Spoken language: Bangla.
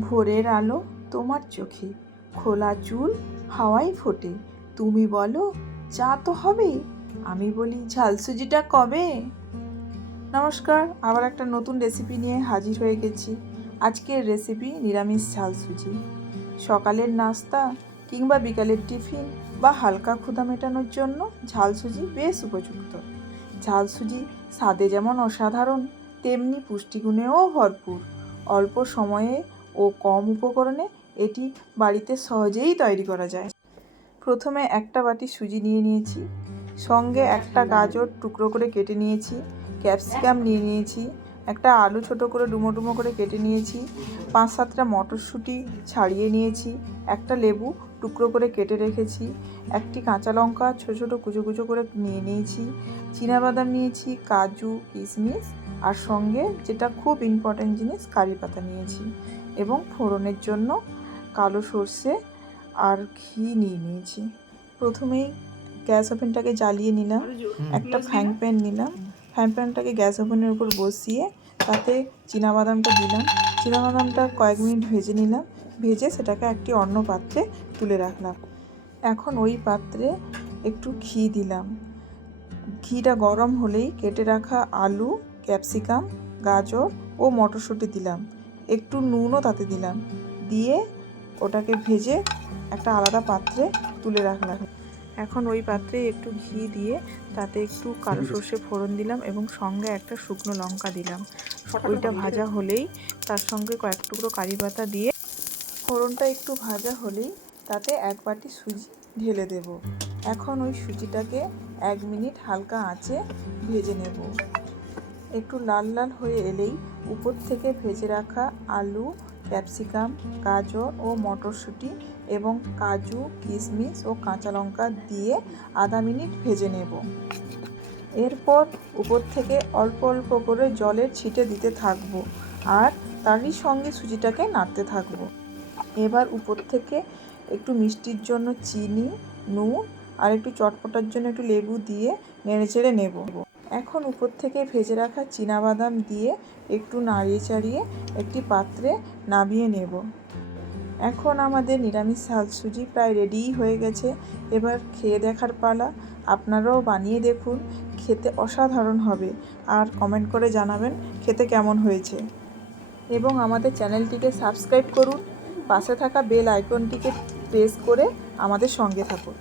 ভোরের আলো তোমার চোখে, খোলা চুল হাওয়ায় ফোটে। তুমি বলো চা তো হবে, আমি বলি ঝালসুজিটা কবে। নমস্কার, আবার একটা নতুন রেসিপি নিয়ে হাজির হয়ে গেছি। আজকের রেসিপি নিরামিষ ঝালসুজি। সকালের নাস্তা কিংবা বিকালের টিফিন বা হালকা ক্ষুধা মেটানোর জন্য ঝালসুজি বেশ উপযুক্ত। ঝালসুজি স্বাদে যেমন অসাধারণ, তেমনি পুষ্টিগুণেও ভরপুর। অল্প সময়ে ও কম উপকরণে এটি বাড়িতে সহজেই তৈরি করা যায়। প্রথমে একটা বাটি সুজি নিয়ে নিয়েছি, সঙ্গে একটা গাজর টুকরো করে কেটে নিয়েছি, ক্যাপসিকাম নিয়ে নিয়েছি, একটা আলু ছোট করে ডুমো ডুমো করে কেটে নিয়েছি, 5-7টা মটরশুঁটি ছাড়িয়ে নিয়েছি, একটা লেবু টুকরো করে কেটে রেখেছি, একটি কাঁচা লঙ্কা ছোটো ছোটো কুচো কুচো করে নিয়ে নিয়েছি, চিনাবাদাম নিয়েছি, কাজু কিশমিশ, আর সঙ্গে যেটা খুব ইম্পর্ট্যান্ট জিনিস কারি পাতা নিয়েছি, এবং ফোড়নের জন্য কালো সর্ষে আর ঘি নিয়ে নিয়েছি। প্রথমেই গ্যাস ওভেনটাকে জ্বালিয়ে নিলাম, একটা ফ্রাইং প্যান নিলাম, ফ্রাইং প্যানটাকে গ্যাস ওভেনের উপর বসিয়ে তাতে চিনাবাদামটা দিলাম, চিনাবাদামটা কয়েক মিনিট ভেজে নিলাম, ভেজে সেটাকে একটি অন্য পাত্রে তুলে রাখলাম। এখন ওই পাত্রে একটু ঘি দিলাম, ঘিটা গরম হলেই কেটে রাখা আলু, ক্যাপসিকাম, গাজর ও মটরশুঁটি দিলাম, একটু নুনও তাতে দিলাম, দিয়ে ওটাকে ভেজে একটা আলাদা পাত্রে তুলে রাখলাম। এখন ওই পাত্রে একটু ঘি দিয়ে তাতে একটু কালো সর্ষে ফোড়ন দিলাম এবং সঙ্গে একটা শুকনো লঙ্কা দিলাম। ওইটা ভাজা হলেই তার সঙ্গে কয়েক টুকরো কারি পাতা দিয়ে ফোড়নটা একটু ভাজা হলেই তাতে এক বাটি সুজি ঢেলে দেব। এখন ওই সুজিটাকে 1 মিনিট হালকা আঁচে ভেজে নেব। একটু লাল লাল হয়ে এলেই উপর থেকে ভেজে রাখা আলু, ক্যাপসিকাম, গাজর ও মটরশুঁটি এবং কাজু কিশমিশ ও কাঁচা লঙ্কা দিয়ে আধা মিনিট ভেজে নেব। এরপর উপর থেকে অল্প অল্প করে জলের ছিটে দিতে থাকবো আর তারই সঙ্গে সুজিটাকে নাড়তে থাকবো। এবার উপর থেকে একটু মিষ্টির জন্য চিনি, নুন আর একটু চটপটার জন্য একটু লেবু দিয়ে নেড়েচেড়ে নেব। এখন উপর থেকে ভেজে রাখা চিনাবাদাম দিয়ে একটু নাড়িয়ে চাড়িয়ে একটি পাত্রে নামিয়ে নেব। এখন আমাদের নিরামিষ ঝালসুজি প্রায় রেডিই হয়ে গেছে। এবার খেয়ে দেখার পালা। আপনারাও বানিয়ে দেখুন, খেতে অসাধারণ হবে। আর কমেন্ট করে জানাবেন খেতে কেমন হয়েছে। এবং আমাদের চ্যানেলটিকে সাবস্ক্রাইব করুন, পাশে থাকা বেল আইকনটিকে প্রেস করে আমাদের সঙ্গে থাকুন।